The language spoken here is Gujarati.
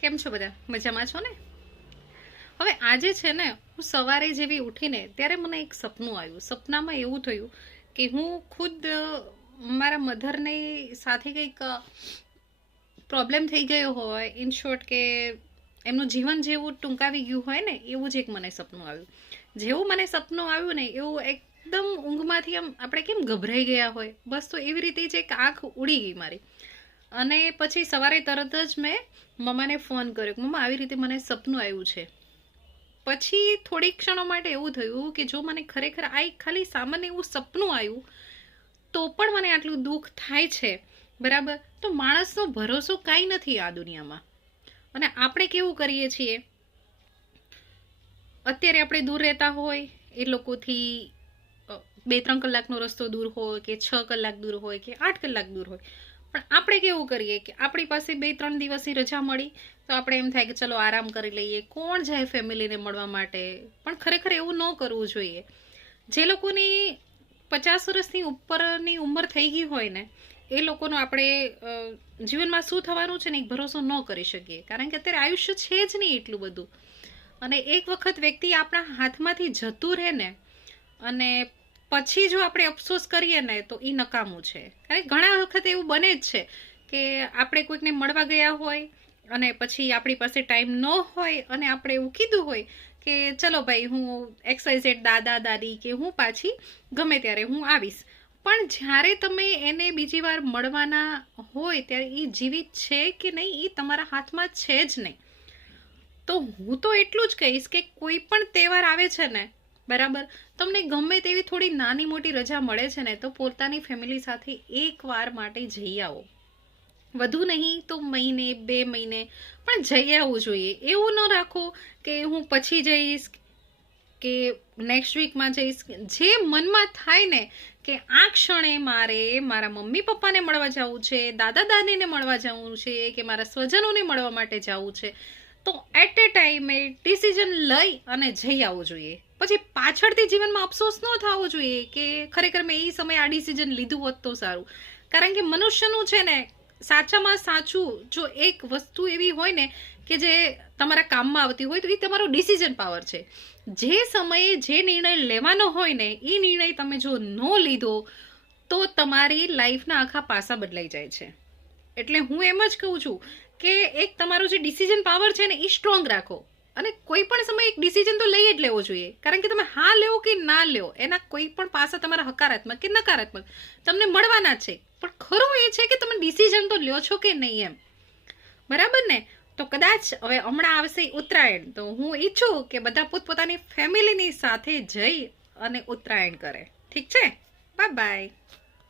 કેમ છો બધા? મજામાં છો ને? હવે આજે છે ને, હું સવારે જેવી ઉઠીને, ત્યારે મને એક સપનું આવ્યું. સપનામાં એવું થયું કે હું ખુદ મારા મધરને સાથે કંઈક પ્રોબ્લેમ થઈ ગયો હોય ઇન શોર્ટ કે એમનું જીવન જેવું ટૂંકાવી ગયું હોય ને, એવું જ એક મને સપનું આવ્યું. જેવું મને સપનું આવ્યું ને, એવું એકદમ ઊંઘમાંથી આમ આપણે કેમ ગભરાઈ ગયા હોય? બસ તો એવી રીતે જ એક આંખ ઉડી ગઈ મારી. અને પછી સવારે તરત જ મેં મમ્માને ફોન કર્યો મમ્મા, આવી રીતે મને સપનું આવ્યું છે. પછી થોડી ક્ષણો માટે એવું થયું કે જો મને ખરેખર આ ખાલી સામાન્ય એવું સપનું આવ્યું, તો પણ મને આટલું દુઃખ થાય છે, બરાબર? તો માણસનો ભરોસો કાંઈ નથી આ દુનિયામાં. અને આપણે કેવું કરીએ છીએ? અત્યારે આપણે દૂર રહેતા હોય, એ લોકોથી બે ત્રણ કલાકનો રસ્તો દૂર હોય કે છ કલાક દૂર હોય કે આઠ કલાક દૂર હોય પણ આપણે કેવું કરીએ કે આપણી પાસે બે, ત્રણ દિવસની રજા મળી, તો આપણે એમ થાય કે ચલો આરામ કરી લઈએ. કોણ જાય ફેમિલીને મળવા માટે? પણ ખરેખર એવું ન કરવું જોઈએ. જે લોકોની પચાસ વર્ષની ઉપરની ઉંમર થઈ ગઈ હોય ને, એ લોકોનું આપણે જીવનમાં શું થવાનું છે ને એક ભરોસો ન કરી શકીએ. કારણ કે અત્યારે આયુષ્ય છે જ નહીં એટલું બધું. અને એક વખત વ્યક્તિ આપણા હાથમાંથી જતું રહે ને, અને પછી જો આપણે અફસોસ કરીએ ને, તો એ નકામું છે. કે ઘણા વખત એવું બને જ છે કે આપણે કોઈકને મળવા ગયા હોય અને પછી આપણી પાસે ટાઈમ ન હોય અને આપણે એવું કીધું હોય કે, ચલો ભાઈ, હું એક્સવાઇઝેડ દાદા દાદી કે હું પાછી ગમે ત્યારે હું આવીશ. પણ જ્યારે તમે એને બીજી વાર મળવાના હોય, ત્યારે એ જીવિત છે કે નહીં એ તમારા હાથમાં છે જ નહીં. તો હું તો એટલું જ કહીશ કે કોઈ પણ તહેવાર આવે છે ને બરાબર? તમને ગમે તેવી થોડી નાની મોટી રજા મળે છે ને, તો પોતાની ફેમિલી સાથે એકવાર માટે જઈ આવો. વધુ નહીં તો મહિને, બે મહિને, પણ જઈ આવવું જોઈએ. એવું ન રાખો કે હું પછી જઈશ કે નેક્સ્ટ વીકમાં જઈશ. જે મનમાં થાય ને કે આ ક્ષણે મારે મારા મમ્મી પપ્પાને મળવા જવું છે, દાદા દાદીને મળવા જવું છે, કે મારા સ્વજનોને મળવા માટે જવું છે તો એટ એ ટાઈમે ડિસિઝન લઈ અને જઈ આવવું જોઈએ. પછી પાછળથી જીવનમાં અફસોસ ન થવો જોઈએ કે ખરેખર મેં એ સમયે આ ડિસિઝન લીધું હોત તો સારું. કારણ કે મનુષ્યનું છે ને, સાચામાં સાચું જો એક વસ્તુ એવી હોય ને કે જે તમારા કામમાં આવતી હોય તો એ તમારો ડિસિઝન પાવર છે. જે સમયે જે નિર્ણય લેવાનો હોય ને એ નિર્ણય તમે જો ન લીધો, તો તમારી લાઈફના આખા પાસા બદલાઈ જાય છે. એટલે હું એમ જ કહું છું કે એક તમારો જે ડિસિઝન પાવર છે ને એ સ્ટ્રોંગ રાખો. અને કોઈ પણ સમયે એક ડિસિઝન તો લઈ જ લેવો જોઈએ. કારણ કે તમે હા લેવો કે ના લેવો એના કોઈ પણ પાસા તમારા હકારાત્મક કે નકારાત્મક તમને મળવાના છે. પણ ખરું એ છે કે તમે ડિસિઝન તો લ્યો છો કે નહીં એમ. બરાબર ને? તો કદાચ હવે હમણાં આવશે ઉત્તરાયણ. તો હું ઈચ્છું કે બધા પોતપોતાની ફેમિલીની સાથે જઈ અને ઉત્તરાયણ કરે. ઠીક છે? Bye bye